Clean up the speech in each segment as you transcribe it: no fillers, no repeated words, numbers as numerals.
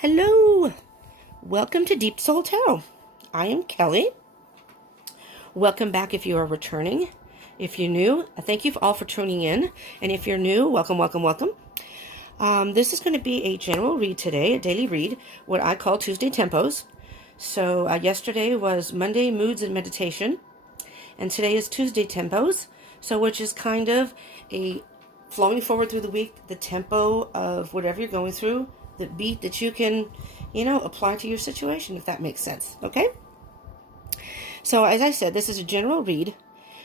Hello, welcome to Deep Soul Tarot. I am Kelly. Welcome back if you are returning. If you're new, thank you all for tuning in. And if you're new, welcome, welcome, welcome. This is going to be a general read today, a daily read, what I call Tuesday Tempos. So yesterday was Monday Moods and Meditation, and today is Tuesday Tempos, so which is kind of a flowing forward through the week, the tempo of whatever you're going through, the beat that you can, apply to your situation, if that makes sense, okay? So as I said, this is a general read.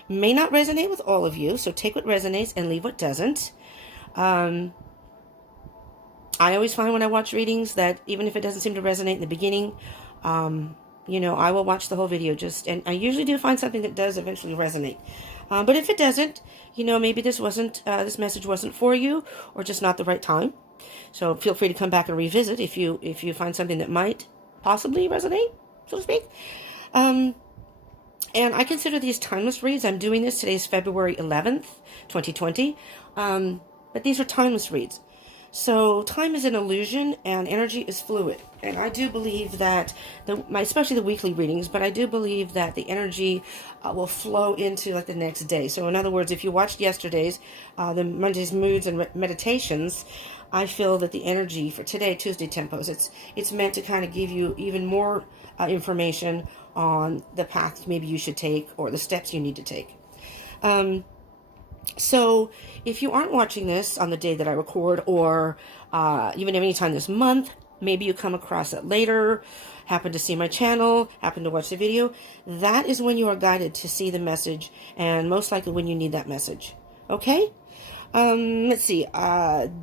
May not resonate with all of you, so take what resonates and leave what doesn't. I always find when I watch readings that even if it doesn't seem to resonate in the beginning, I will watch the whole video and I usually do find something that does eventually resonate. But if it doesn't, maybe this message wasn't for you, or just not the right time. So feel free to come back and revisit if you find something that might possibly resonate, so to speak. And I consider these timeless reads. I'm doing this. Today's February 11th, 2020. But these are timeless reads. So time is an illusion and energy is fluid. And I do believe that, especially the weekly readings, but I do believe that the energy will flow into like the next day. So in other words, if you watched yesterday's, the Monday's Moods and Meditations, I feel that the energy for today, Tuesday Tempos, it's meant to kind of give you even more information on the path maybe you should take or the steps you need to take. So if you aren't watching this on the day that I record, or even any time this month, maybe you come across it later, happen to see my channel, happen to watch the video, that is when you are guided to see the message, and most likely when you need that message. Okay? Let's see.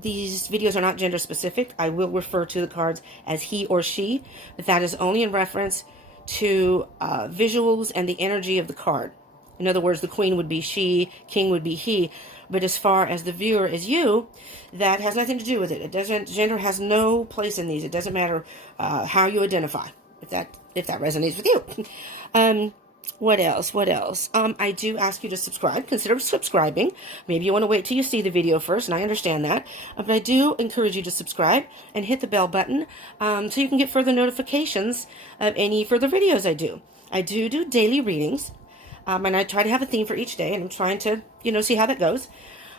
These videos are not gender specific. I will refer to the cards as he or she, but that is only in reference to visuals and the energy of the card. In other words, the queen would be she, king would be he. But as far as the viewer is you, that has nothing to do with it. Gender has no place in these. It doesn't matter how you identify, if that resonates with you. What else? I do ask you to subscribe. Consider subscribing. Maybe you want to wait till you see the video first, and I understand that. But I do encourage you to subscribe and hit the bell button so you can get further notifications of any further videos I do. I do daily readings. And I try to have a theme for each day, and I'm trying to, see how that goes.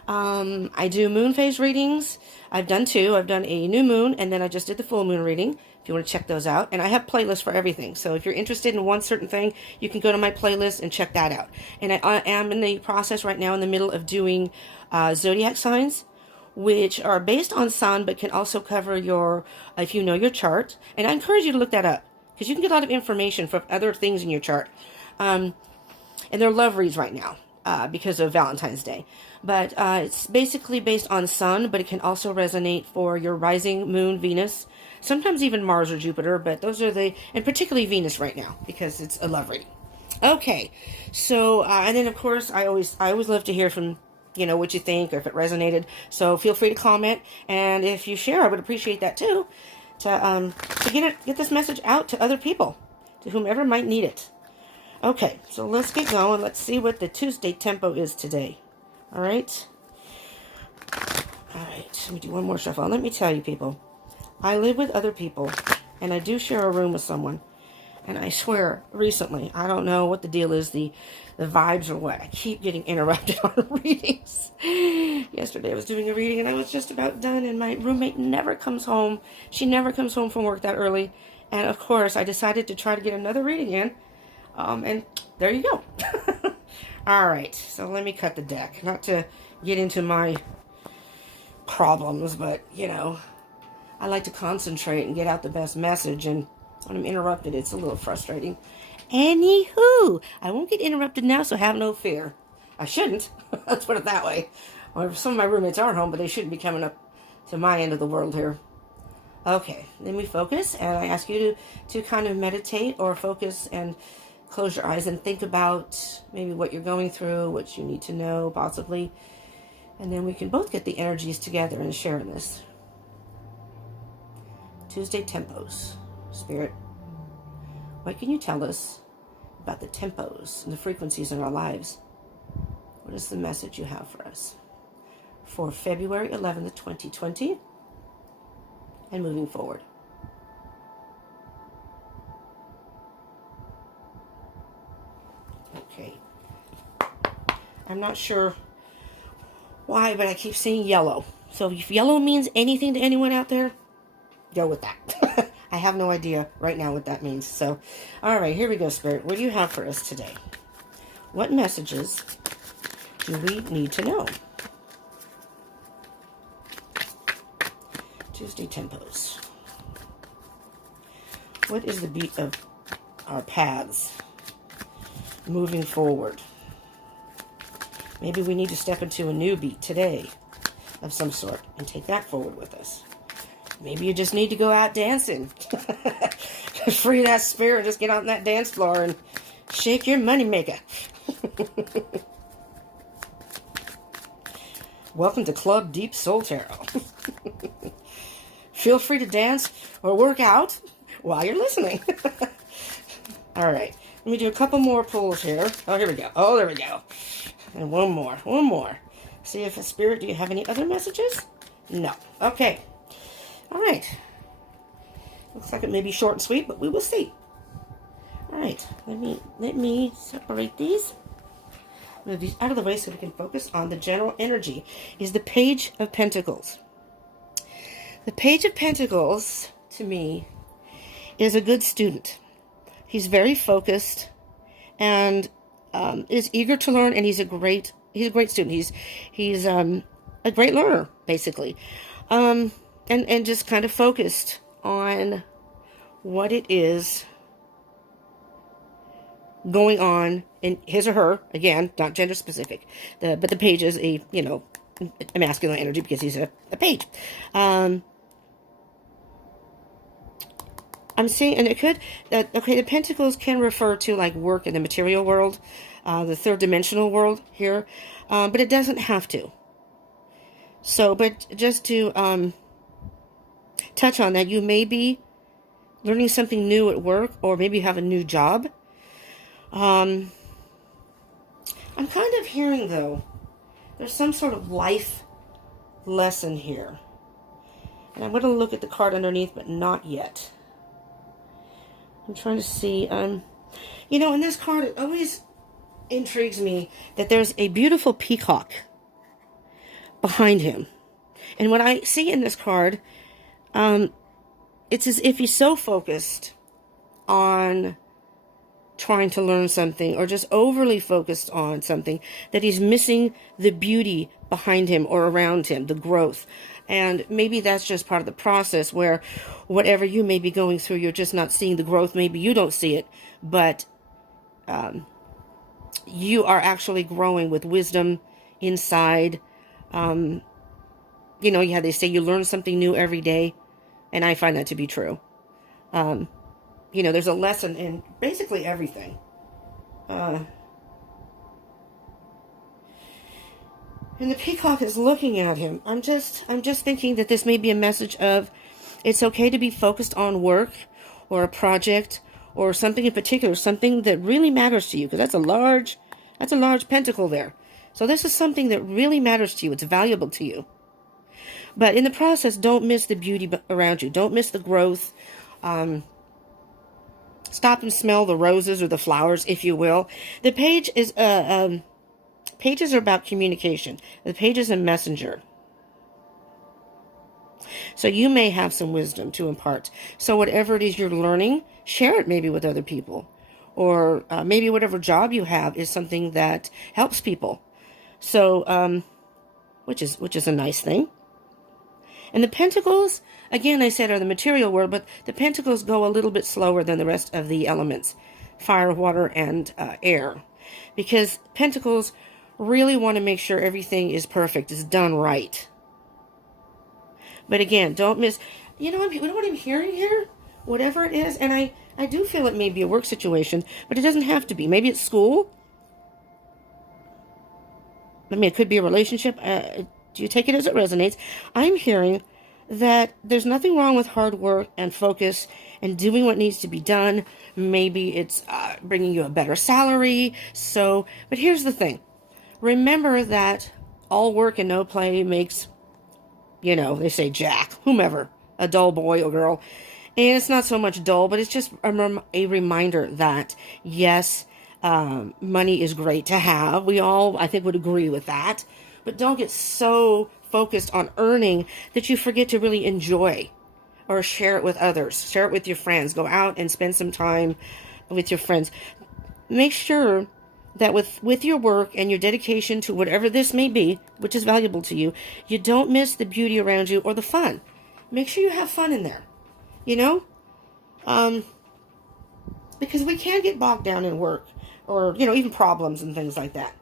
I do moon phase readings. I've done two. I've done a new moon, and then I just did the full moon reading, if you want to check those out. And I have playlists for everything. So if you're interested in one certain thing, you can go to my playlist and check that out. And I am in the process right now in the middle of doing zodiac signs, which are based on sun, but can also cover if you know your chart. And I encourage you to look that up, because you can get a lot of information from other things in your chart. And they're love reads right now because of Valentine's Day. But it's basically based on sun, but it can also resonate for your rising moon, Venus, sometimes even Mars or Jupiter, but those are and particularly Venus right now, because it's a love reading. Okay, so, and then of course, I always love to hear from, what you think, or if it resonated. So feel free to comment, and if you share, I would appreciate that too, to get this message out to other people, to whomever might need it. Okay, so let's get going. Let's see what the Tuesday tempo is today. All right. Let me do one more shuffle. Let me tell you, people, I live with other people, and I do share a room with someone. And I swear, recently, I don't know what the deal is, the vibes or what. I keep getting interrupted on readings. Yesterday I was doing a reading, and I was just about done, and my roommate never comes home. She never comes home from work that early. And, of course, I decided to try to get another reading in. And there you go. All right, so let me cut the deck. Not to get into my problems, but, I like to concentrate and get out the best message, and when I'm interrupted, it's a little frustrating. Anywho, I won't get interrupted now, so have no fear. I shouldn't. Let's put it that way. Or some of my roommates are home, but they shouldn't be coming up to my end of the world here. Okay, then we focus, and I ask you to kind of meditate or focus and close your eyes and think about maybe what you're going through, what you need to know, possibly. And then we can both get the energies together and share in this. Tuesday Tempos. Spirit, what can you tell us about the tempos and the frequencies in our lives? What is the message you have for us for February 11th, 2020 and moving forward? I'm not sure why, but I keep seeing yellow. So if yellow means anything to anyone out there, go with that. I have no idea right now what that means. So, all right, here we go, Spirit. What do you have for us today? What messages do we need to know? Tuesday tempos. What is the beat of our paths moving forward? Maybe we need to step into a new beat today of some sort and take that forward with us. Maybe you just need to go out dancing. Free that spirit. Just get on that dance floor and shake your money maker. Welcome to Club Deep Soul Tarot. Feel free to dance or work out while you're listening. All right. Let me do a couple more pulls here. Oh, here we go. Oh, there we go. And one more. One more. See if Spirit, do you have any other messages? No. Okay. All right. Looks like it may be short and sweet, but we will see. All right. Let me separate these. Move these out of the way so we can focus on the general energy. Is the Page of Pentacles. The Page of Pentacles, to me, is a good student. He's very focused and is eager to learn, and he's a great student. He's a great learner, basically. And just kind of focused on what it is going on in his or her, again, not gender specific, but the page is a masculine energy because he's a page. I'm seeing, and it could, the pentacles can refer to like work in the material world, the third dimensional world here, but it doesn't have to. So, but just to touch on that, you may be learning something new at work, or maybe you have a new job. I'm kind of hearing, though, there's some sort of life lesson here. And I'm going to look at the card underneath, but not yet. I'm trying to see, in this card, it always intrigues me that there's a beautiful peacock behind him. And what I see in this card, it's as if he's so focused on trying to learn something, or just overly focused on something, that he's missing the beauty behind him or around him, the growth. And maybe that's just part of the process, where whatever you may be going through, you're just not seeing the growth. Maybe you don't see it, but you are actually growing with wisdom inside. They say you learn something new every day, and I find that to be true. There's a lesson in basically everything. And the peacock is looking at him. I'm just thinking that this may be a message of, it's okay to be focused on work or a project or something in particular, something that really matters to you, because that's a large pentacle there. So this is something that really matters to you. It's valuable to you. But in the process, don't miss the beauty around you. Don't miss the growth. Stop and smell the roses or the flowers, if you will. The page is pages are about communication. The page is a messenger. So you may have some wisdom to impart. So whatever it is you're learning, share it maybe with other people. Or maybe whatever job you have is something that helps people. So, which is a nice thing. And the pentacles, again, I said, are the material world, but the pentacles go a little bit slower than the rest of the elements, fire, water, and air. Because pentacles really want to make sure everything is perfect, is done right. But again, don't miss, you know what I'm hearing here? Whatever it is, and I do feel it may be a work situation, but it doesn't have to be. Maybe it's school. It could be a relationship. You take it as it resonates. I'm hearing that there's nothing wrong with hard work and focus and doing what needs to be done. Maybe it's bringing you a better salary. But here's the thing. Remember that all work and no play makes, they say Jack, whomever, a dull boy or girl. And it's not so much dull, but it's just a reminder that, yes, Money is great to have. We all, I think, would agree with that. But don't get so focused on earning that you forget to really enjoy or share it with others. Share it with your friends. Go out and spend some time with your friends. Make sure that with your work and your dedication to whatever this may be, which is valuable to you, you don't miss the beauty around you or the fun. Make sure you have fun in there, you know? Because we can get bogged down in work or, you know, even problems and things like that.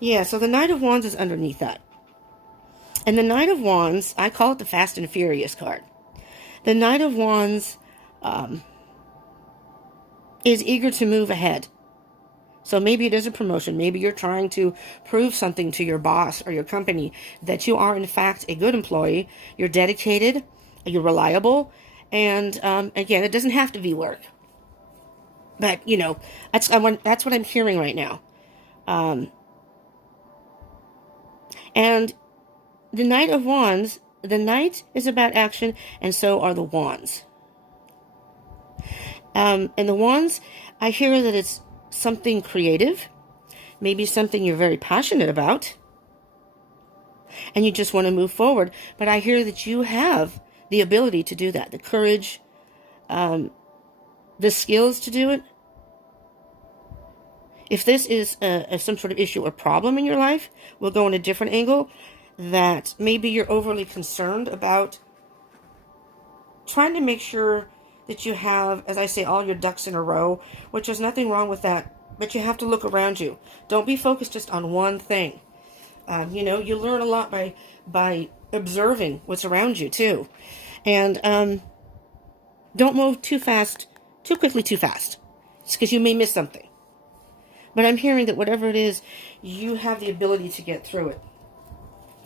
Yeah, so the Knight of Wands is underneath that. And the Knight of Wands, I call it the Fast and Furious card. The Knight of Wands is eager to move ahead. So maybe it is a promotion. Maybe you're trying to prove something to your boss or your company that you are, in fact, a good employee. You're dedicated, you're reliable, and again, it doesn't have to be work. But, you know, that's what I'm hearing right now. And the Knight of Wands, the Knight is about action, and so are the Wands. And the Wands, I hear that it's something creative, maybe something you're very passionate about, and you just want to move forward. But I hear that you have the ability to do that, the courage, the skills to do it. If this is some sort of issue or problem in your life, we'll go in a different angle, that maybe you're overly concerned about trying to make sure that you have, as I say, all your ducks in a row, which there's nothing wrong with that, but you have to look around you. Don't be focused just on one thing. You know, you learn a lot by observing what's around you, too. And don't move too quickly, too fast. It's because you may miss something. But I'm hearing that whatever it is, you have the ability to get through it.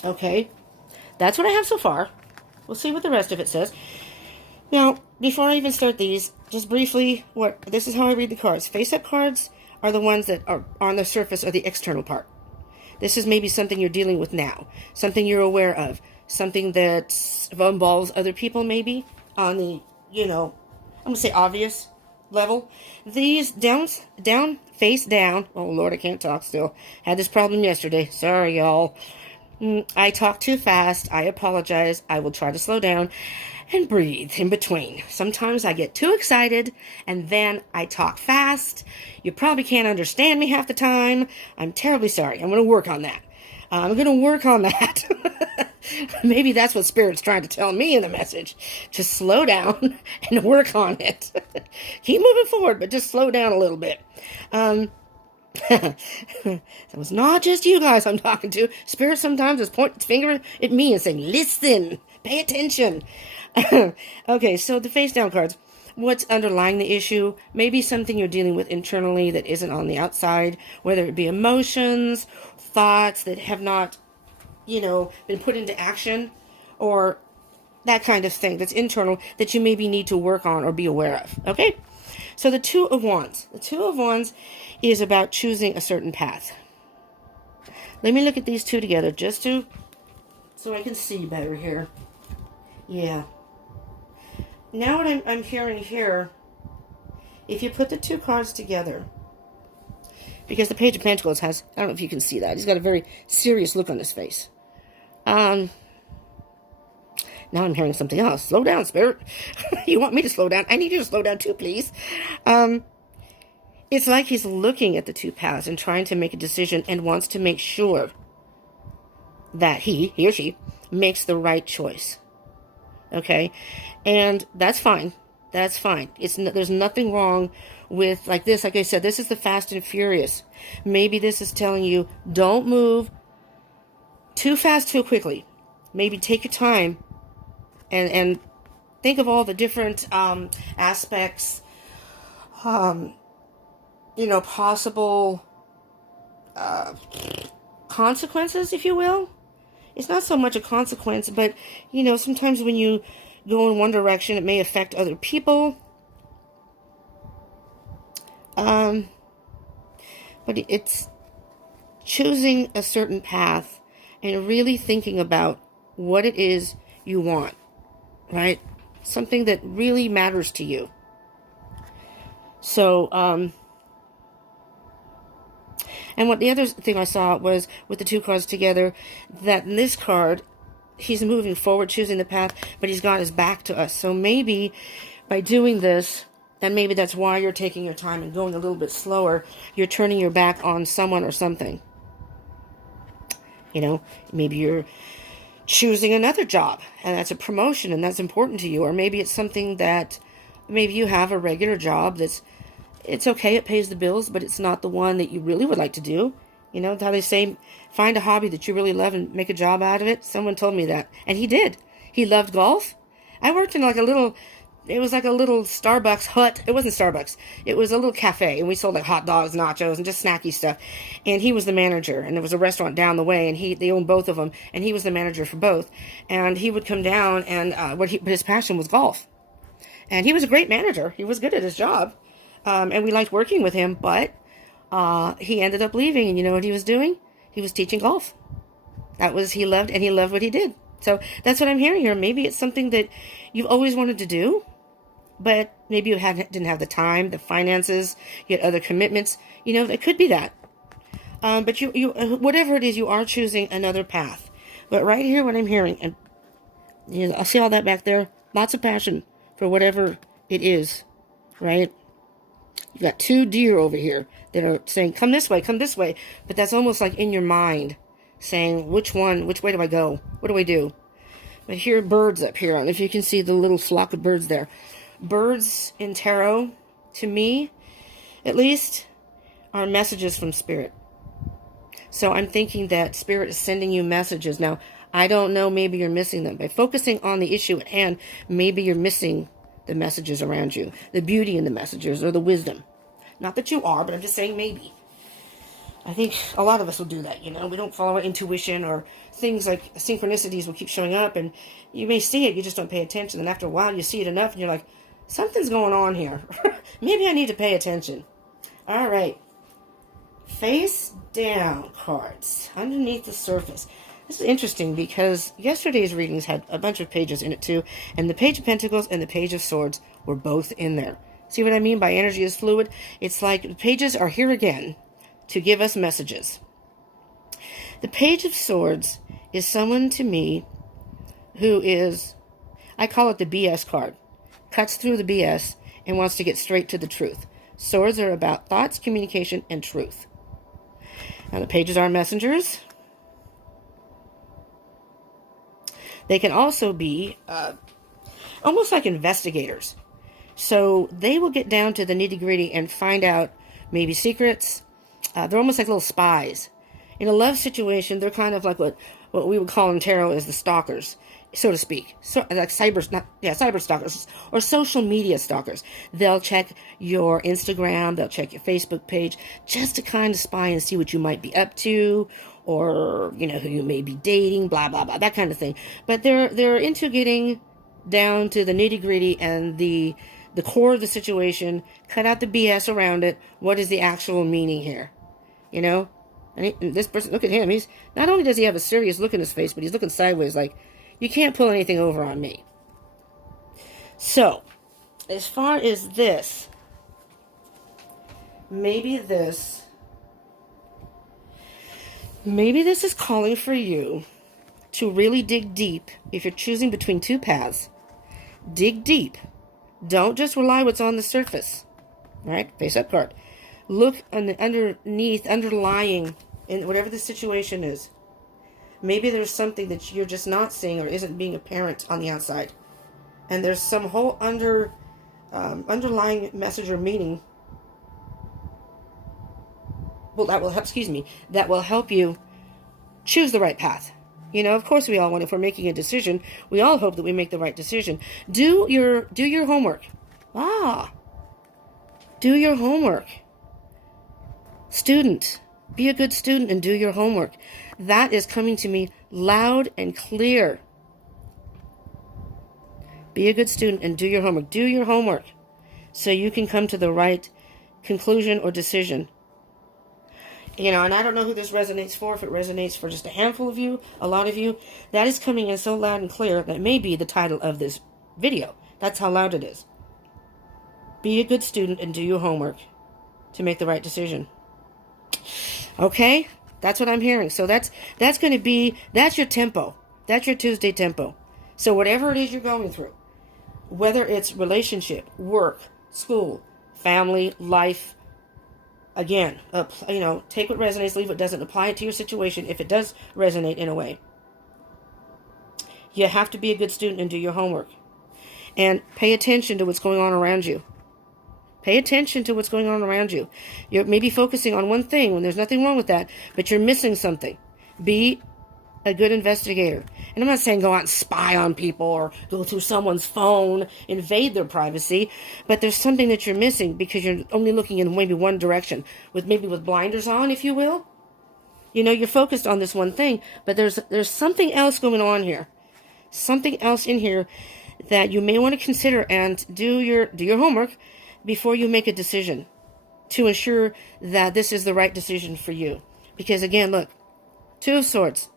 Okay? That's what I have so far. We'll see what the rest of it says. Now, before I even start these, just briefly, this is how I read the cards. Face-up cards are the ones that are on the surface or the external part. This is maybe something you're dealing with now, something you're aware of, something that involves other people maybe on the, you know, I'm going to say obvious level. These face down, oh Lord, I can't talk still. Had this problem yesterday. Sorry, y'all. I talk too fast. I apologize. I will try to slow down and breathe in between. Sometimes I get too excited and then I talk fast. You probably can't understand me half the time. I'm terribly sorry. I'm going to work on that. Maybe that's what Spirit's trying to tell me in the message. Just slow down and work on it. Keep moving forward, but just slow down a little bit. That was not just you guys I'm talking to. Spirit sometimes is pointing its finger at me and saying, listen, pay attention. Okay, so the face down cards. What's underlying the issue? Maybe something you're dealing with internally that isn't on the outside, whether it be emotions, thoughts that have not, you know, been put into action, or that kind of thing that's internal that you maybe need to work on or be aware of. Okay? So the Two of Wands. The Two of Wands is about choosing a certain path. Let me look at these two together just so I can see better here. Yeah. Now what I'm hearing here, if you put the two cards together, because the Page of Pentacles has, I don't know if you can see that, he's got a very serious look on his face. Now I'm hearing something else. Slow down, Spirit. You want me to slow down? I need you to slow down too, please. It's like he's looking at the two paths and trying to make a decision and wants to make sure that he or she makes the right choice. Okay? And that's fine. That's fine. There's nothing wrong with, like this, like I said, this is the Fast and Furious. Maybe this is telling you, don't move too fast, too quickly. Maybe take your time and think of all the different aspects, you know, possible consequences, if you will. It's not so much a consequence, but, you know, sometimes when you go in one direction, it may affect other people. But it's choosing a certain path and really thinking about what it is you want, right? Something that really matters to you. So, And what the other thing I saw was with the two cards together, that in this card, he's moving forward, choosing the path, but he's got his back to us. So maybe by doing this, and maybe that's why you're taking your time and going a little bit slower, you're turning your back on someone or something. You know, maybe you're choosing another job, and that's a promotion, and that's important to you. Or maybe it's something that, maybe you have a regular job that's, it's okay, it pays the bills, but it's not the one that you really would like to do. You know, how they say, find a hobby that you really love and make a job out of it. Someone told me that, and he did. He loved golf. I worked in like a little, it was like a little Starbucks hut. It wasn't Starbucks. It was a little cafe, and we sold like hot dogs, nachos, and just snacky stuff. And he was the manager, and there was a restaurant down the way, and they owned both of them, and he was the manager for both. And he would come down, and but his passion was golf. And he was a great manager. He was good at his job, and we liked working with him. But he ended up leaving, and you know what he was doing? He was teaching golf. That was, he loved what he did. So that's what I'm hearing here. Maybe it's something that you've always wanted to do, but maybe you didn't have the time, the finances, you had other commitments. You know, it could be that. But you whatever it is, you are choosing another path. But right here, what I'm hearing, and you know, I see all that back there, lots of passion for whatever it is, right? You got two deer over here that are saying, come this way, but that's almost like in your mind, saying, which way do I go? What do I do? But here are birds up here, if you can see the little flock of birds there. Birds in tarot, to me, at least, are messages from Spirit. So I'm thinking that Spirit is sending you messages. Now, I don't know, maybe you're missing them. By focusing on the issue at hand, maybe you're missing the messages around you, the beauty in the messages, or the wisdom. Not that you are, but I'm just saying maybe. I think a lot of us will do that, you know. We don't follow our intuition, or things like synchronicities will keep showing up, and you may see it, you just don't pay attention. And after a while, you see it enough, and you're like, something's going on here. Maybe I need to pay attention. All right. Face down cards, underneath the surface. This is interesting because yesterday's readings had a bunch of pages in it too, and the Page of Pentacles and the Page of Swords were both in there. See what I mean by energy is fluid? It's like the pages are here again to give us messages. The Page of Swords is someone to me who is, I call it the BS card. Cuts through the BS and wants to get straight to the truth. Swords are about thoughts, communication, and truth. Now the pages are messengers. They can also be almost like investigators. So they will get down to the nitty-gritty and find out maybe secrets. They're almost like little spies. In a love situation, they're kind of like what we would call in tarot is the stalkers, so to speak. So, like cyber stalkers or social media stalkers. They'll check your Instagram, they'll check your Facebook page just to kind of spy and see what you might be up to, or you know who you may be dating, blah blah blah, that kind of thing. But they're into getting down to the nitty-gritty and the core of the situation. Cut out the BS around it. What is the actual meaning here? You know? And this person, look at him. He's not only does he have a serious look in his face, but he's looking sideways like, you can't pull anything over on me. So, as far as this, maybe this is calling for you to really dig deep. If you're choosing between two paths, dig deep. Don't just rely what's on the surface. All right, face up card. Look underneath, underlying, in whatever the situation is. Maybe there's something that you're just not seeing or isn't being apparent on the outside. And there's some whole underlying message or meaning. Well, that will help you choose the right path. You know, of course we all want, if we're making a decision, we all hope that we make the right decision. Do your homework. Do your homework. Student, be a good student and do your homework. That is coming to me loud and clear. Be a good student and do your homework. Do your homework so you can come to the right conclusion or decision. You know, and I don't know who this resonates for. If it resonates for just a handful of you, a lot of you, that is coming in so loud and clear that may be the title of this video. That's how loud it is. Be a good student and do your homework to make the right decision. Okay? That's what I'm hearing. So that's going to be, that's your tempo. That's your Tuesday tempo. So whatever it is you're going through, whether it's relationship, work, school, family, life, again, take what resonates, leave what doesn't. Apply it to your situation if it does resonate in a way. You have to be a good student and do your homework. And pay attention to what's going on around you. Pay attention to what's going on around you. You're maybe focusing on one thing when there's nothing wrong with that, but you're missing something. Be a good investigator. And I'm not saying go out and spy on people or go through someone's phone, invade their privacy, but there's something that you're missing because you're only looking in maybe one direction, with blinders on, if you will. You're focused on this one thing, but there's something else going on here. Something else in here that you may want to consider and do your homework before you make a decision to ensure that this is the right decision for you. Because again, look, Two of Swords.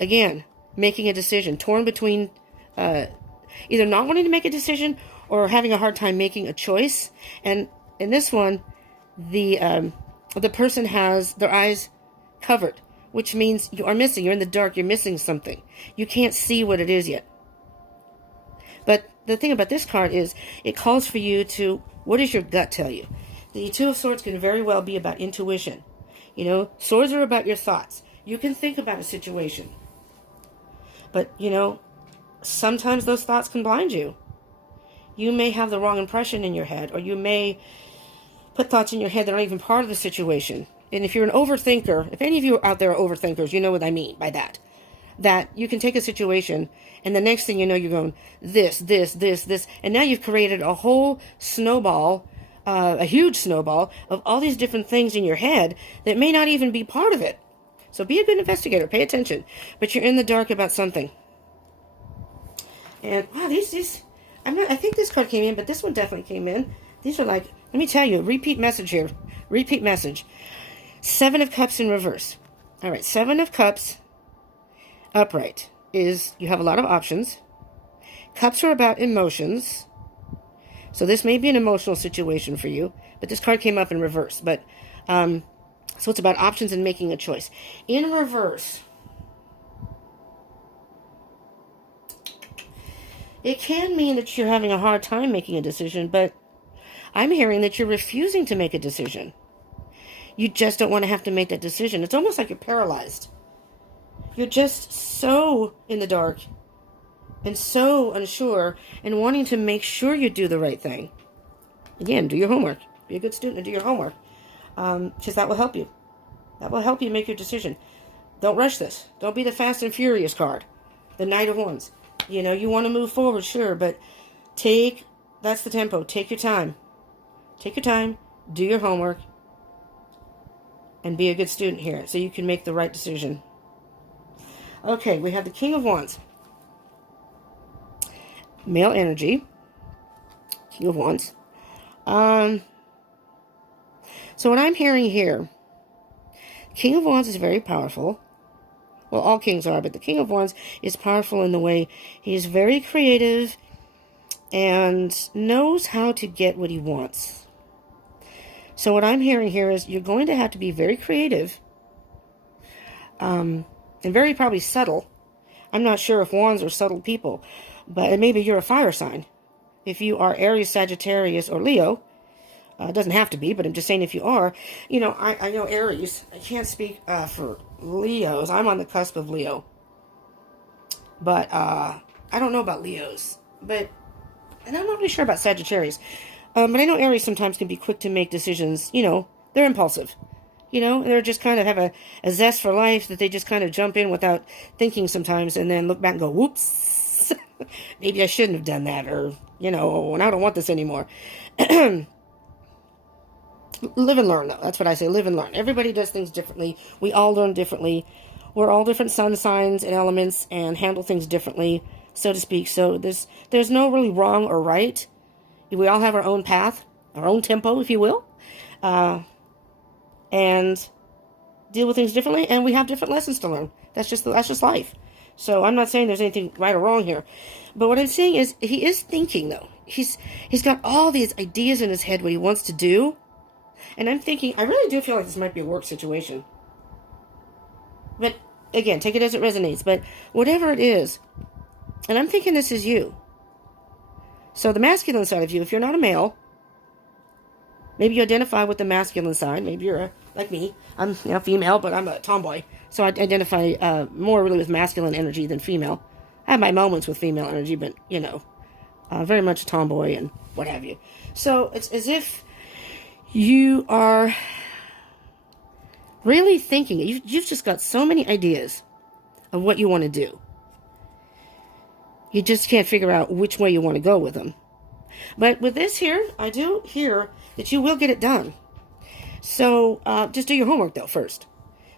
Again, making a decision, torn between either not wanting to make a decision or having a hard time making a choice. And in this one, the person has their eyes covered, which means you are missing. You're in the dark. You're missing something. You can't see what it is yet. But the thing about this card is it calls for you to, what does your gut tell you? The Two of Swords can very well be about intuition. Swords are about your thoughts. You can think about a situation. But, sometimes those thoughts can blind you. You may have the wrong impression in your head, or you may put thoughts in your head that aren't even part of the situation. And if you're an overthinker, if any of you out there are overthinkers, you know what I mean by that. That you can take a situation, and the next thing you know, you're going, this, and now you've created a whole snowball, a huge snowball, of all these different things in your head that may not even be part of it. So be a good investigator, pay attention, but you're in the dark about something. And, wow, I think this card came in, but this one definitely came in. These are like, let me tell you, repeat message here, repeat message. 7 of Cups in reverse. All right, 7 of Cups upright is you have a lot of options. Cups are about emotions. So this may be an emotional situation for you, but this card came up in reverse. But so it's about options and making a choice. In reverse, it can mean that you're having a hard time making a decision, but I'm hearing that you're refusing to make a decision. You just don't want to have to make that decision. It's almost like you're paralyzed. You're just so in the dark and so unsure and wanting to make sure you do the right thing. Again, do your homework. Be a good student and do your homework. Because that will help you. That will help you make your decision. Don't rush this. Don't be the Fast and Furious card. The Knight of Wands. You want to move forward, sure, but that's the tempo. Take your time. Take your time. Do your homework. And be a good student here so you can make the right decision. Okay, we have the King of Wands. Male energy. King of Wands. So what I'm hearing here, King of Wands is very powerful. Well, all kings are, but the King of Wands is powerful in the way he's very creative and knows how to get what he wants. So what I'm hearing here is you're going to have to be very creative and very probably subtle. I'm not sure if Wands are subtle people, but maybe you're a fire sign. If you are Aries, Sagittarius, or Leo, it doesn't have to be, but I'm just saying if you are, I know Aries. I can't speak for Leos. I'm on the cusp of Leo. But I don't know about Leos. And I'm not really sure about Sagittarius. But I know Aries sometimes can be quick to make decisions. They're impulsive. They're just kind of have a zest for life that they just kind of jump in without thinking sometimes and then look back and go, whoops, maybe I shouldn't have done that. Or, I don't want this anymore. Live and learn, though. That's what I say. Live and learn. Everybody does things differently. We all learn differently. We're all different sun signs and elements and handle things differently, so to speak. So there's no really wrong or right. We all have our own path, our own tempo, if you will, and deal with things differently. And we have different lessons to learn. That's just life. So I'm not saying there's anything right or wrong here, but what I'm saying is he is thinking, though. He's got all these ideas in his head what he wants to do. And I'm thinking, I really do feel like this might be a work situation. But again, take it as it resonates. But whatever it is, and I'm thinking this is you. So the masculine side of you, if you're not a male, maybe you identify with the masculine side. Maybe you're like me. I'm female, but I'm a tomboy. So I identify more really with masculine energy than female. I have my moments with female energy, but, very much a tomboy and what have you. So it's as if you are really thinking. You've just got so many ideas of what you want to do. You just can't figure out which way you want to go with them. But with this here, I do hear that you will get it done. So just do your homework, though, first.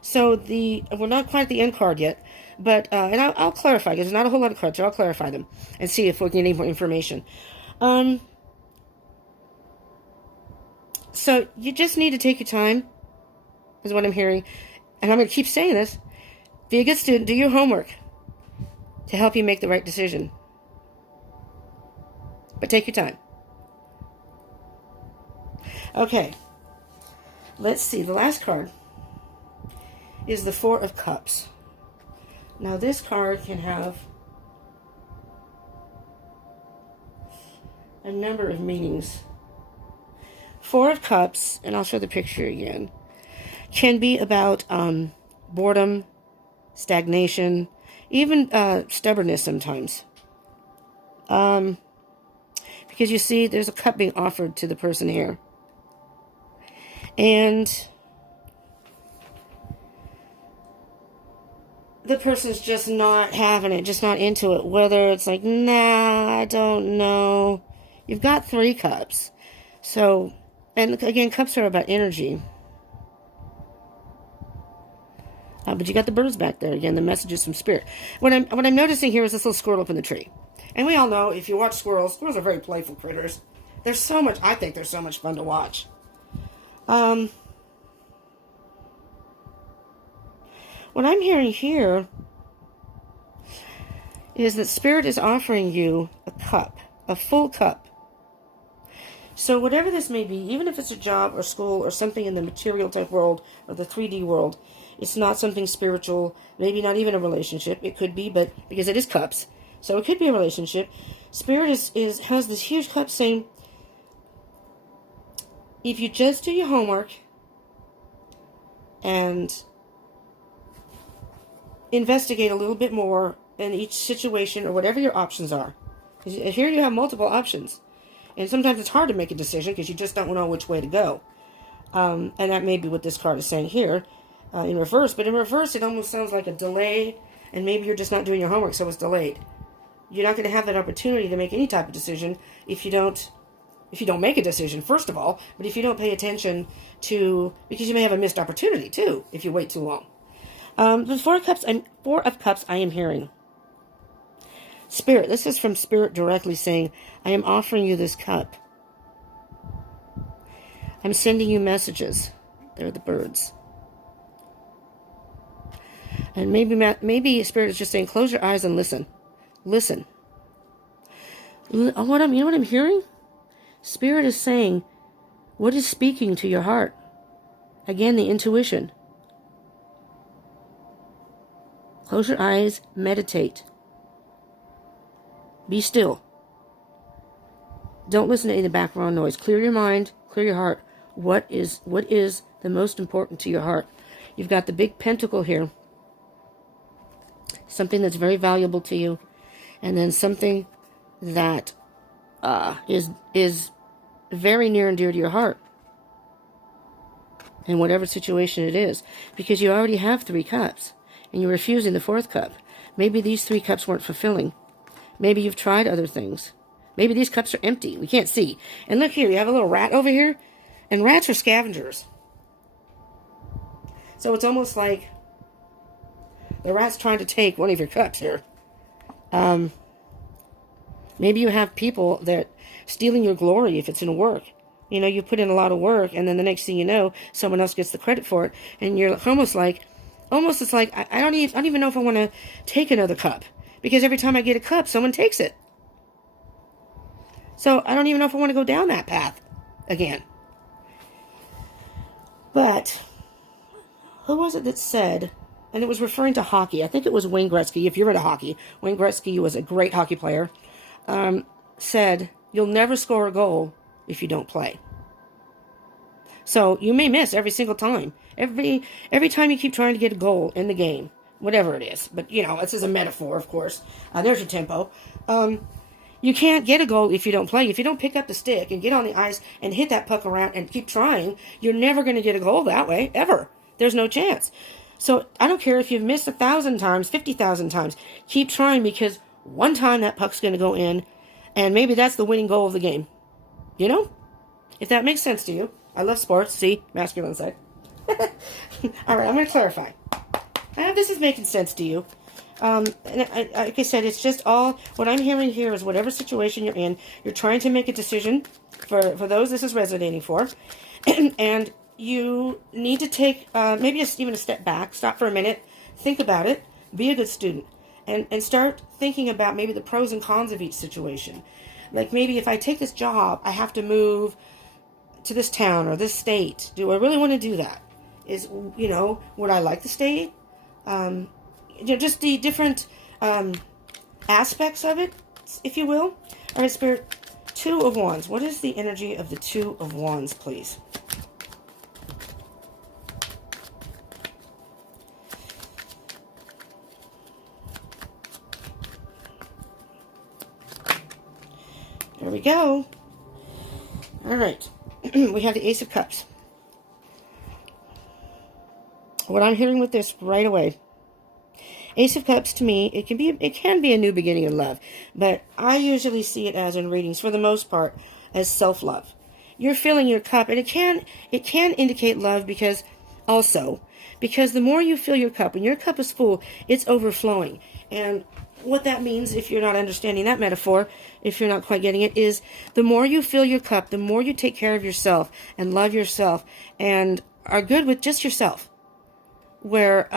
So we're not quite at the end card yet, but and I'll clarify, because there's not a whole lot of cards, so I'll clarify them and see if we can get any more information. So you just need to take your time, is what I'm hearing. And I'm going to keep saying this. Be a good student, do your homework to help you make the right decision. But take your time. Okay. Let's see. The last card is the Four of Cups. Now this card can have a number of meanings. Four of Cups, and I'll show the picture again, can be about boredom, stagnation, even stubbornness sometimes. Because you see, there's a cup being offered to the person here. And the person's just not having it, just not into it. Whether it's like, nah, I don't know. You've got 3 cups. So, and again, cups are about energy. But you got the birds back there. Again, the messages from spirit. What I'm noticing here is this little squirrel up in the tree. And we all know, if you watch squirrels are very playful critters. There's so much, I think they're so much fun to watch. What I'm hearing here is that Spirit is offering you a cup, a full cup. So whatever this may be, even if it's a job or school or something in the material type world or the 3D world, it's not something spiritual, maybe not even a relationship. It could be, but because it is cups, so it could be a relationship. Spirit has this huge cup saying, if you just do your homework and investigate a little bit more in each situation or whatever your options are. Here you have multiple options. And sometimes it's hard to make a decision because you just don't know which way to go. And that may be what this card is saying here in reverse. But in reverse, it almost sounds like a delay. And maybe you're just not doing your homework, so it's delayed. You're not going to have that opportunity to make any type of decision if you don't make a decision, first of all. But if you don't pay attention to, because you may have a missed opportunity, too, if you wait too long. The Four of Cups I am hearing. Spirit, this is from Spirit directly saying, I am offering you this cup. I'm sending you messages. They're the birds. And maybe Spirit is just saying, close your eyes and listen. Listen. You know what I'm hearing? Spirit is saying, what is speaking to your heart? Again, the intuition. Close your eyes, meditate. Be still. Don't listen to any background noise. Clear your mind, clear your heart. What is the most important to your heart? You've got the big pentacle here. Something that's very valuable to you. And then something that is very near and dear to your heart. In whatever situation it is. Because you already have 3 cups. And you're refusing the 4th cup. Maybe these 3 cups weren't fulfilling. Maybe you've tried other things. Maybe these cups are empty. We can't see. And look here, you have a little rat over here. And rats are scavengers. So it's almost like the rat's trying to take one of your cups here. Maybe you have people that stealing your glory if it's in work. You know, you put in a lot of work, and then the next thing you know, someone else gets the credit for it. And you're almost it's like, I don't even know if I want to take another cup. Because every time I get a cup, someone takes it. So I don't even know if I want to go down that path again. But who was it that said and it was referring to hockey. I think it was Wayne Gretzky. If you're into hockey, Wayne Gretzky was a great hockey player. Said, you'll never score a goal if you don't play. So you may miss every single time. Every time you keep trying to get a goal in the game, whatever it is. But, this is a metaphor, of course. There's your tempo. You can't get a goal if you don't play. If you don't pick up the stick and get on the ice and hit that puck around and keep trying, you're never going to get a goal that way, ever. There's no chance. So I don't care if you've missed 1,000 times, 50,000 times. Keep trying, because one time that puck's going to go in, and maybe that's the winning goal of the game. If that makes sense to you. I love sports. See? Masculine side. All right, I'm going to clarify. I hope this is making sense to you. And like I said, it's just all, what I'm hearing here is whatever situation you're in, you're trying to make a decision. For those this is resonating for. And you need to take maybe even a step back, stop for a minute, think about it, be a good student, and start thinking about maybe the pros and cons of each situation. Like, maybe if I take this job, I have to move to this town or this state. Do I really want to do that? Would I like the state? Just the different aspects of it, if you will. All right, Spirit, Two of Wands. What is the energy of the Two of Wands, please? There we go. All right. We have the Ace of Cups. What I'm hearing with this right away, Ace of Cups, to me, it can be a new beginning in love, but I usually see it as, in readings, for the most part, as self-love. You're filling your cup, and it can indicate love, because the more you fill your cup, when your cup is full, it's overflowing. And what that means, if you're not understanding that metaphor, if you're not quite getting it, is the more you fill your cup, the more you take care of yourself and love yourself and are good with just yourself. Where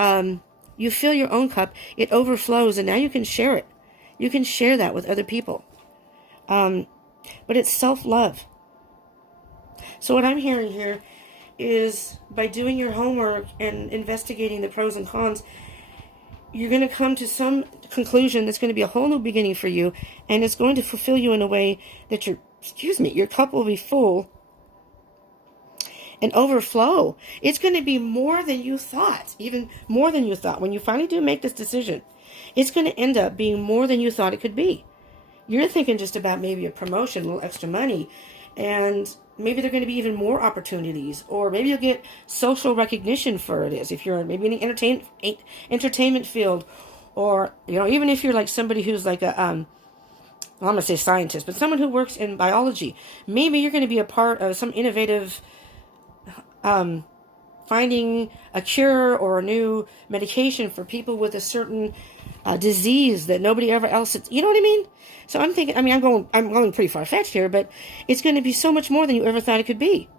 you fill your own cup, it overflows, and now you can share it. You can share that with other people. But it's self-love. So what I'm hearing here is, by doing your homework and investigating the pros and cons, you're going to come to some conclusion that's going to be a whole new beginning for you, and it's going to fulfill you in a way that your cup will be full and overflow. It's going to be more than you thought, even more than you thought. When you finally do make this decision, it's going to end up being more than you thought it could be. You're thinking just about maybe a promotion, a little extra money, and maybe there are going to be even more opportunities, or maybe you'll get social recognition for it. If you're maybe in the entertainment field, or even if you're like somebody who's like a I'm going to say scientist, but someone who works in biology, maybe you're going to be a part of some innovative finding a cure or a new medication for people with a certain disease that nobody ever else. You know what I mean? So I'm thinking. I'm going pretty far fetched here, but it's going to be so much more than you ever thought it could be.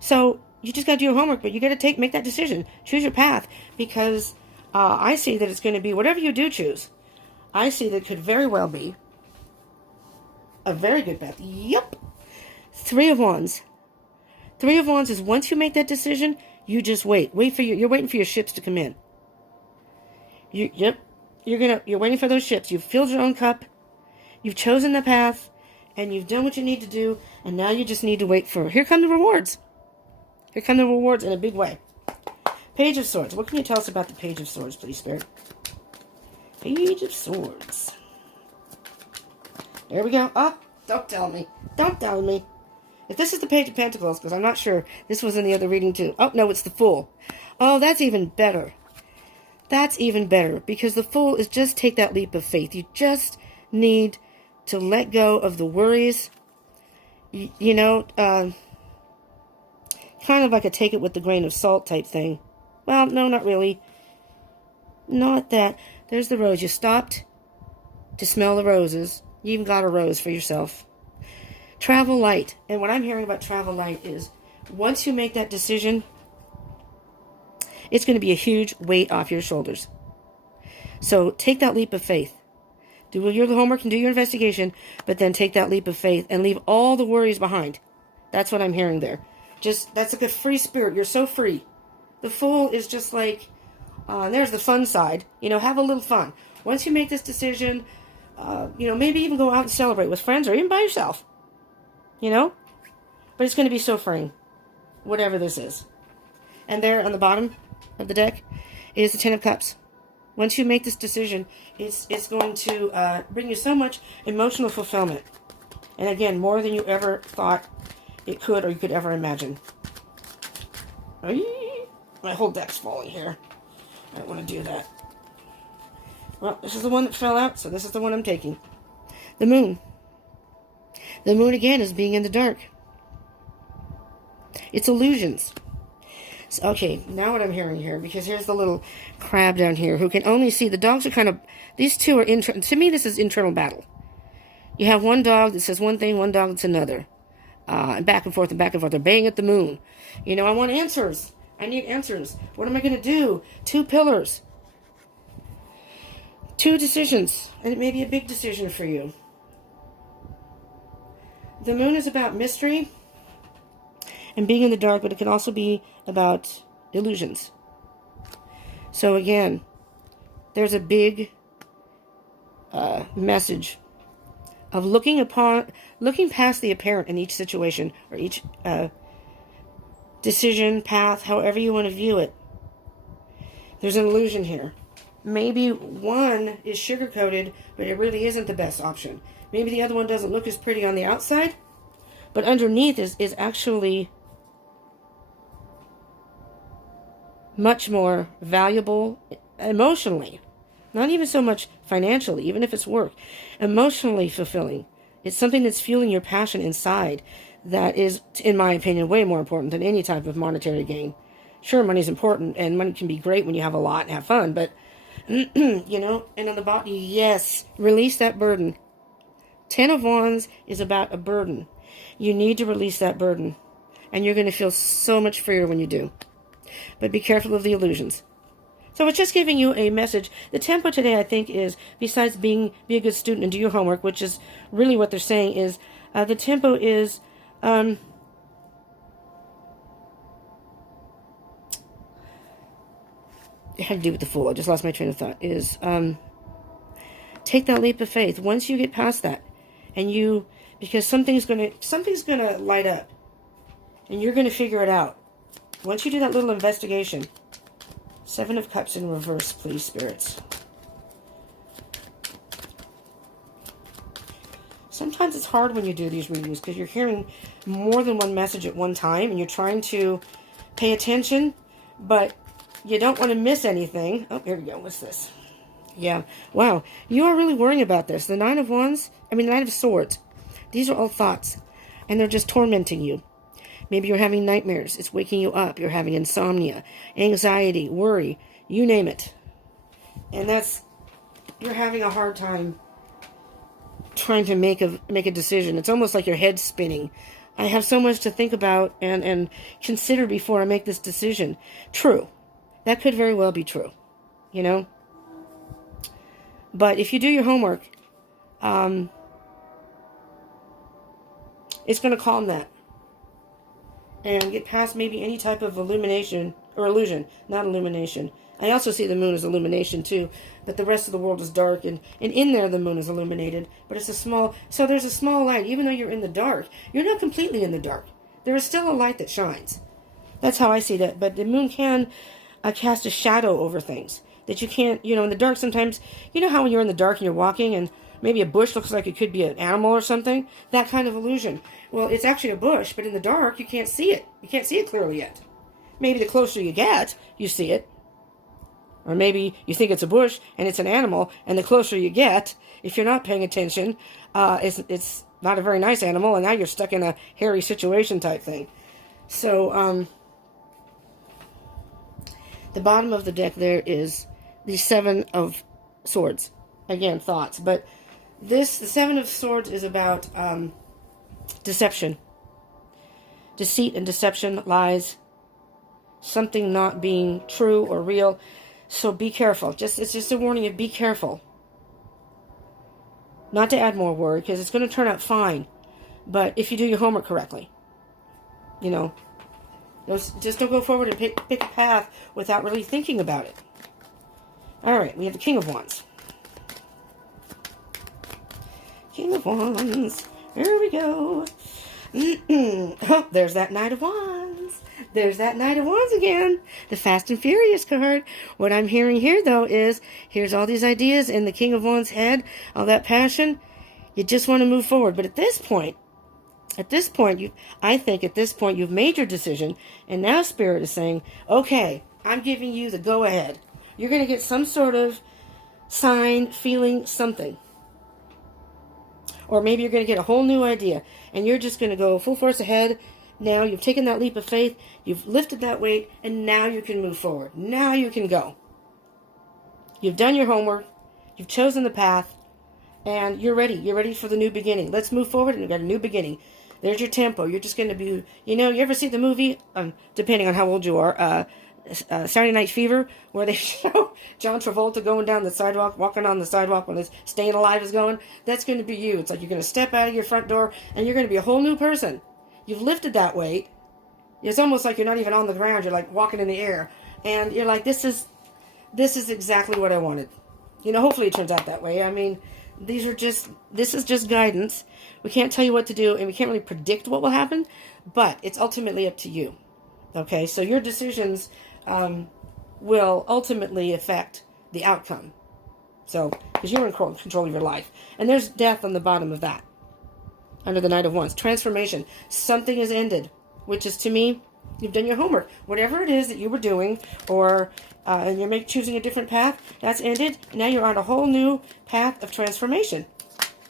So you just got to do your homework, but you got to make that decision, choose your path, because I see that it's going to be whatever you do choose. I see that it could very well be a very good path. Yep. Three of Wands. Three of Wands is, once you make that decision, you just wait. You're waiting for your ships to come in. You're waiting for those ships. You've filled your own cup. You've chosen the path, and you've done what you need to do, and now you just need to wait for, here come the rewards. Here come the rewards in a big way. Page of Swords. What can you tell us about the Page of Swords, please, Spirit? Page of Swords. There we go. Oh, don't tell me. Don't tell me. If this is the Page of Pentacles, because I'm not sure. This was in the other reading too. Oh, no, it's the Fool. Oh, that's even better. That's even better, because the Fool is just take that leap of faith. You just need to let go of the worries. Kind of like a take it with the grain of salt type thing. Well, no, not really. Not that. There's the rose. You stopped to smell the roses. You even got a rose for yourself. Travel light. And what I'm hearing about travel light is, once you make that decision, it's going to be a huge weight off your shoulders. So take that leap of faith. Do your homework and do your investigation, but then take that leap of faith and leave all the worries behind. That's what I'm hearing there. That's like a free spirit. You're so free. The Fool is just like, And there's the fun side. You know, have a little fun. Once you make this decision, you know, maybe even go out and celebrate with friends or even by yourself. You know? But it's going to be so freeing. Whatever this is. And there on the bottom of the deck is the Ten of Cups. Once you make this decision, it's going to bring you so much emotional fulfillment. And again, more than you ever thought it could or you could ever imagine. My whole deck's falling here. I don't want to do that. Well, this is the one that fell out, so this is the one I'm taking. The Moon. The Moon, again, is being in the dark. It's illusions. So, okay, now what I'm hearing here, because here's the little crab down here who can only see. The dogs are kind of, these two are, to me, this is internal battle. You have one dog that says one thing, one dog that's another. And back and forth and back and forth. They're baying at the moon. You know, I want answers. I need answers. What am I going to do? 2 pillars. 2 decisions. And it may be a big decision for you. The moon is about mystery and being in the dark, but it can also be about illusions. So again, there's a big message of looking past the apparent in each situation or each decision, path, however you want to view it. There's an illusion here. Maybe one is sugar-coated, but it really isn't the best option. Maybe the other one doesn't look as pretty on the outside, but underneath is actually much more valuable emotionally. Not even so much financially, even if it's work. Emotionally fulfilling. It's something that's fueling your passion inside that is, in my opinion, way more important than any type of monetary gain. Sure, money's important, and money can be great when you have a lot and have fun, but, you know, and on the bottom, yes, release that burden. 10 of Wands is about a burden. You need to release that burden, and you're going to feel so much freer when you do. But be careful of the illusions. So it's just giving you a message. The tempo today, I think, is, besides be a good student and do your homework, which is really what they're saying, is the tempo is it had to do with the Fool. I just lost my train of thought. Is take that leap of faith. Once you get past that, and you, because something's gonna light up, and you're gonna figure it out. Once you do that little investigation. 7 of Cups in reverse, please, spirits. Sometimes it's hard when you do these readings because you're hearing more than one message at one time and you're trying to pay attention, but you don't want to miss anything. Oh, here we go. What's this? Yeah. Wow. You are really worrying about this. The Nine of Swords. These are all thoughts, and they're just tormenting you. Maybe you're having nightmares. It's waking you up. You're having insomnia, anxiety, worry, you name it. And you're having a hard time trying to make a decision. It's almost like your head's spinning. I have so much to think about and consider before I make this decision. True. That could very well be true. You know? But if you do your homework, it's going to calm that. And get past maybe any type of illumination, or illusion, not illumination. I also see the moon as illumination too, but the rest of the world is dark, and in there the moon is illuminated, but it's so there's a small light. Even though you're in the dark, you're not completely in the dark. There is still a light that shines. That's how I see that, but the moon can cast a shadow over things that you can't, you know, in the dark sometimes, you know how when you're in the dark and you're walking and maybe a bush looks like it could be an animal or something? That kind of illusion. Well, it's actually a bush, but in the dark, you can't see it. You can't see it clearly yet. Maybe the closer you get, you see it. Or maybe you think it's a bush and it's an animal, and the closer you get, if you're not paying attention, it's not a very nice animal, and now you're stuck in a hairy situation type thing. So, the bottom of the deck there is the 7 of Swords. Again, thoughts. But the 7 of Swords is about deception. Deceit and deception, lies, something not being true or real. So be careful. It's just a warning of be careful. Not to add more worry, because it's going to turn out fine. But if you do your homework correctly, you know, just don't go forward and pick a path without really thinking about it. All right, we have the King of Wands. King of Wands. Here we go. Oh, there's that Knight of Wands. There's that Knight of Wands again. The Fast and Furious card. What I'm hearing here, though, is here's all these ideas in the King of Wands' head, all that passion. You just want to move forward. But at this point, I think at this point you've made your decision, and now Spirit is saying, okay, I'm giving you the go-ahead. You're going to get some sort of sign, feeling, something. Or maybe you're going to get a whole new idea, and you're just going to go full force ahead. Now you've taken that leap of faith, you've lifted that weight, and now you can move forward. Now you can go. You've done your homework, you've chosen the path, and you're ready. You're ready for the new beginning. Let's move forward, and you've got a new beginning. There's your tempo. You're just going to be, you ever see the movie, depending on how old you are, Saturday Night Fever, where they show John Travolta going down the sidewalk, walking on the sidewalk when his Staying Alive is going? That's going to be you. It's like you're going to step out of your front door, and you're going to be a whole new person. You've lifted that weight. It's almost like you're not even on the ground. You're like walking in the air. And you're like, this is exactly what I wanted. Hopefully it turns out that way. I mean, this is just guidance. We can't tell you what to do, and we can't really predict what will happen, but it's ultimately up to you. Okay, so your decisions will ultimately affect the outcome. So, because you're in control of your life. And there's death on the bottom of that. Under the Knight of Wands. Transformation. Something has ended. Which is, to me, you've done your homework. Whatever it is that you were doing, or and you're choosing a different path, that's ended. And now you're on a whole new path of transformation.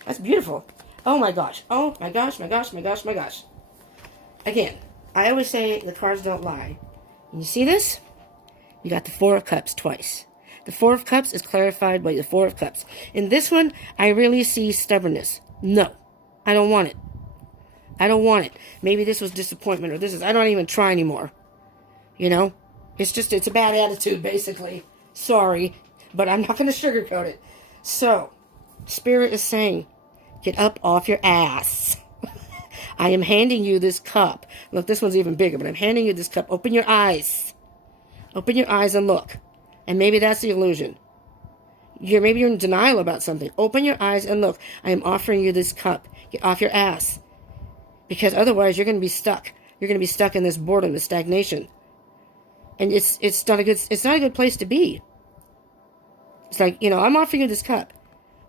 That's beautiful. Oh my gosh. Oh my gosh, my gosh, my gosh, my gosh. Again, I always say the cards don't lie. And you see this? You got the Four of Cups twice. The Four of Cups is clarified by the Four of Cups. In this one, I really see stubbornness. No, I don't want it. I don't want it. Maybe this was disappointment, or I don't even try anymore. It's a bad attitude, basically. Sorry, but I'm not going to sugarcoat it. So, Spirit is saying, get up off your ass. I am handing you this cup. Look, this one's even bigger, but I'm handing you this cup. Open your eyes. Open your eyes and look. And maybe that's the illusion. Maybe you're in denial about something. Open your eyes and look. I am offering you this cup. Get off your ass. Because otherwise you're going to be stuck. You're going to be stuck in this boredom, this stagnation. And it's not a good place to be. It's like, I'm offering you this cup.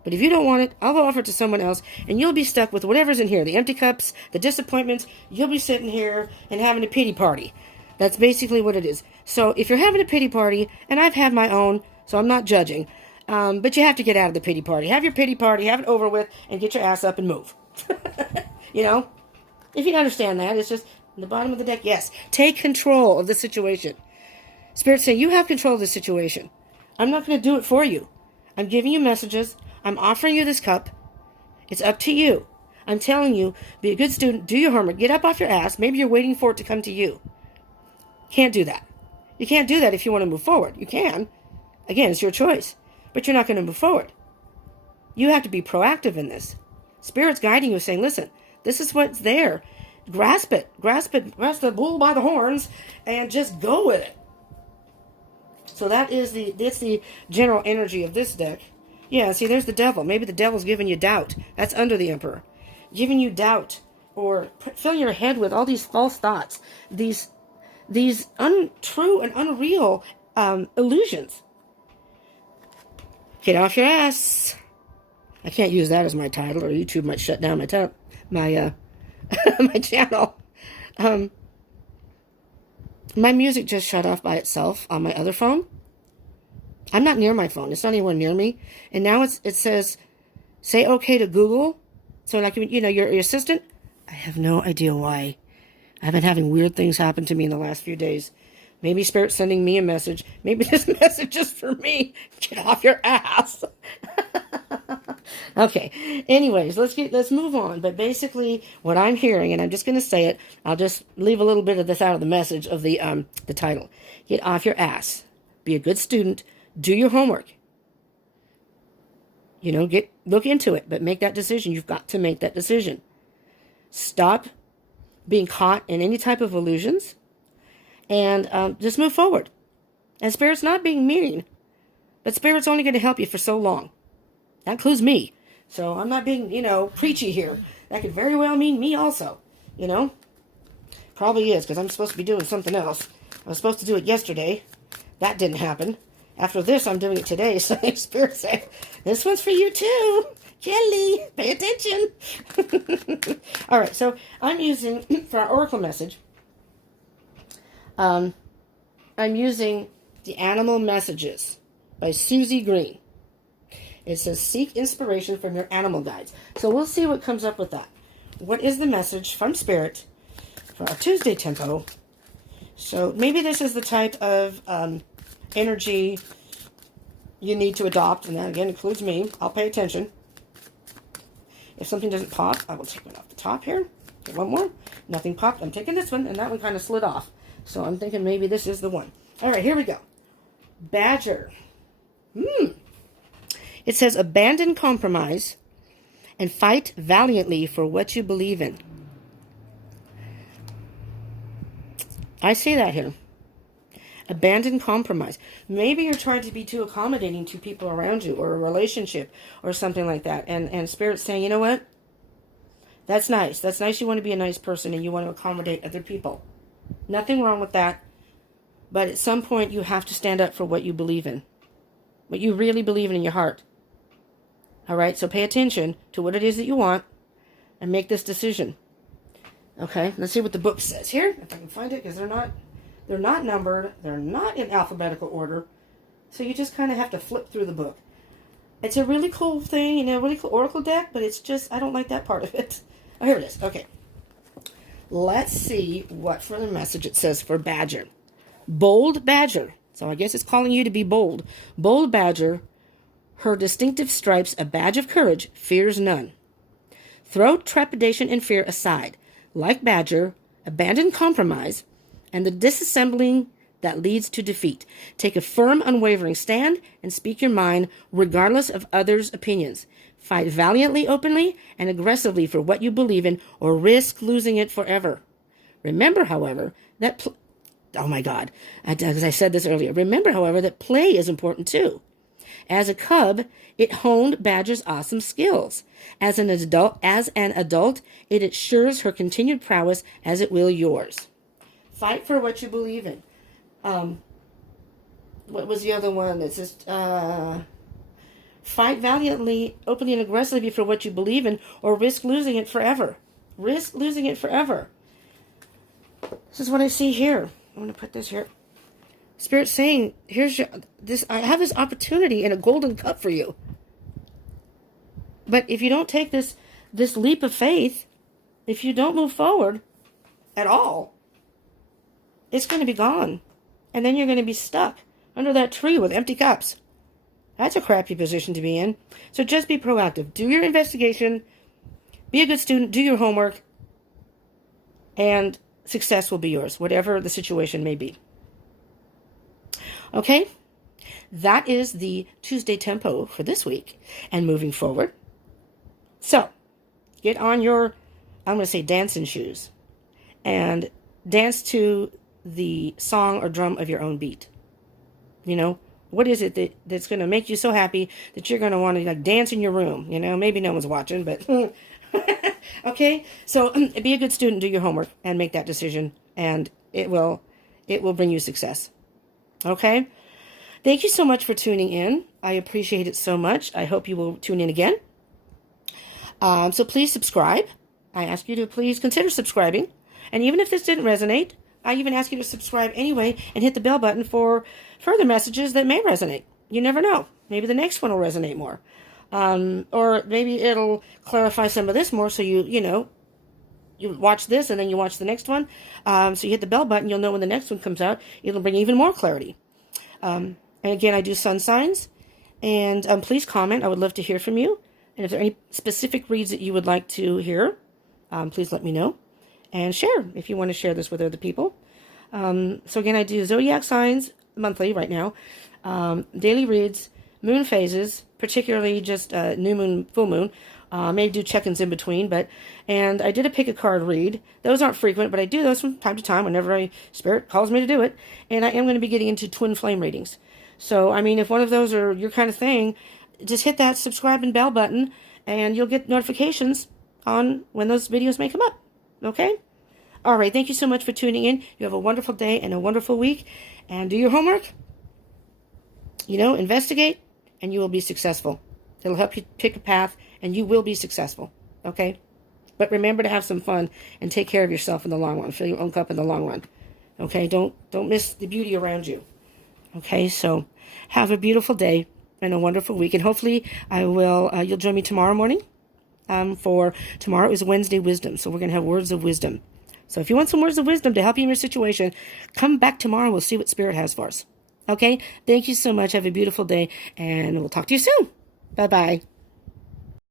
But if you don't want it, I'll offer it to someone else, and you'll be stuck with whatever's in here. The empty cups, the disappointments. You'll be sitting here and having a pity party. That's basically what it is. So if you're having a pity party, and I've had my own, so I'm not judging, but you have to get out of the pity party. Have your pity party, have it over with, and get your ass up and move. If you understand that, it's just in the bottom of the deck. Yes, take control of the situation. Spirit's saying, you have control of the situation. I'm not going to do it for you. I'm giving you messages. I'm offering you this cup. It's up to you. I'm telling you, be a good student, do your homework, get up off your ass. Maybe you're waiting for it to come to you. Can't do that. You can't do that if you want to move forward. You can. Again, it's your choice. But you're not going to move forward. You have to be proactive in this. Spirit's guiding you, saying, listen, this is what's there. Grasp it. Grasp the bull by the horns, and just go with it. So that's the general energy of this deck. Yeah, see, there's the devil. Maybe the devil's giving you doubt. That's under the Emperor. Giving you doubt, or filling your head with all these false thoughts, these untrue and unreal illusions. Get off your ass. I can't use that as my title, or YouTube might shut down my my channel. My music just shut off by itself on my other phone. I'm not near my phone. It's not anywhere near me. And now it says, say okay to Google. So like, your assistant. I have no idea why. I've been having weird things happen to me in the last few days. Maybe Spirit's sending me a message. Maybe this message is for me. Get off your ass. Okay. Anyways, let's move on. But basically, what I'm hearing, and I'm just going to say it, I'll just leave a little bit of this out of the message of the title. Get off your ass. Be a good student. Do your homework. Look into it, but make that decision. You've got to make that decision. Stop being caught in any type of illusions, and just move forward. And Spirit's not being mean. But Spirit's only going to help you for so long. That includes me. So I'm not being, preachy here. That could very well mean me also, Probably is, because I'm supposed to be doing something else. I was supposed to do it yesterday. That didn't happen. After this, I'm doing it today. So Spirit said, this one's for you too. Kelly, pay attention. All right, so I'm using, for our Oracle message, I'm using The Animal Messages by Susie Green. It says, seek inspiration from your animal guides. So we'll see what comes up with that. What is the message from Spirit for our Tuesday tempo? So maybe this is the type of energy you need to adopt, and that again includes me. I'll pay attention. If something doesn't pop, I will take it off the top here. Okay, one more. Nothing popped. I'm taking this one, and that one kind of slid off. So I'm thinking maybe this is the one. All right, here we go. Badger. It says, abandon compromise and fight valiantly for what you believe in. I see that here. Abandon compromise. Maybe you're trying to be too accommodating to people around you, or a relationship or something like that. And Spirit's saying, you know what? That's nice. That's nice. You want to be a nice person and you want to accommodate other people. Nothing wrong with that. But at some point, you have to stand up for what you believe in. What you really believe in your heart. All right? So pay attention to what it is that you want and make this decision. Okay? Let's see what the book says here. If I can find it, because they're not numbered. They're not in alphabetical order. So you just kind of have to flip through the book. It's a really cool thing, really cool Oracle deck, but it's just, I don't like that part of it. Oh, here it is. Okay. Let's see what further message it says for Badger. Bold Badger. So I guess it's calling you to be bold. Bold Badger, her distinctive stripes, a badge of courage, fears none. Throw trepidation and fear aside. Like Badger, abandon compromise and the disassembling that leads to defeat. Take a firm, unwavering stand and speak your mind regardless of others' opinions. Fight valiantly, openly, and aggressively for what you believe in, or risk losing it forever. Remember, however, that... oh my God, because I said this earlier. Remember, however, that play is important too. As a cub, it honed Badger's awesome skills. As an adult, it assures her continued prowess as it will yours. Fight for what you believe in. What was the other one? It's just, fight valiantly, openly, and aggressively for what you believe in, or risk losing it forever. Risk losing it forever. This is what I see here. I'm going to put this here. Spirit's saying, I have this opportunity in a golden cup for you. But if you don't take this leap of faith, if you don't move forward at all, it's going to be gone. And then you're going to be stuck under that tree with empty cups. That's a crappy position to be in. So just be proactive. Do your investigation. Be a good student. Do your homework. And success will be yours, whatever the situation may be. Okay? That is the Tuesday tempo for this week and moving forward. So, get on your, I'm going to say, dancing shoes and dance to the song or drum of your own beat. What is it that's going to make you so happy that you're going to want to dance in your room? Maybe no one's watching, but okay. So be a good student, do your homework, and make that decision, and it will bring you success. Okay. Thank you so much for tuning in. I appreciate it so much. I hope you will tune in again. So please subscribe. I ask you to please consider subscribing, and even if this didn't resonate, I even ask you to subscribe anyway and hit the bell button for further messages that may resonate. You never know. Maybe the next one will resonate more. Or maybe it'll clarify some of this more so you watch this and then you watch the next one. So you hit the bell button, you'll know when the next one comes out. It'll bring even more clarity. And again, I do sun signs. And please comment. I would love to hear from you. And if there are any specific reads that you would like to hear, please let me know. And share if you want to share this with other people. So again, I do zodiac signs monthly right now. Daily reads, moon phases, particularly just new moon, full moon. May do check-ins in between, and I did a pick a card read. Those aren't frequent, but I do those from time to time whenever Spirit calls me to do it. And I am going to be getting into twin flame readings. So, I mean, if one of those are your kind of thing, just hit that subscribe and bell button and you'll get notifications on when those videos may come up. Okay? All right. Thank you so much for tuning in. You have a wonderful day and a wonderful week. And do your homework. Investigate, and you will be successful. It'll help you pick a path, and you will be successful. Okay? But remember to have some fun and take care of yourself in the long run. Fill your own cup in the long run. Okay? Don't miss the beauty around you. Okay? So have a beautiful day and a wonderful week. And hopefully you'll join me tomorrow morning. For tomorrow is Wednesday Wisdom. So we're going to have words of wisdom. So if you want some words of wisdom to help you in your situation, come back tomorrow. We'll see what Spirit has for us. Okay? Thank you so much. Have a beautiful day. And we'll talk to you soon. Bye-bye.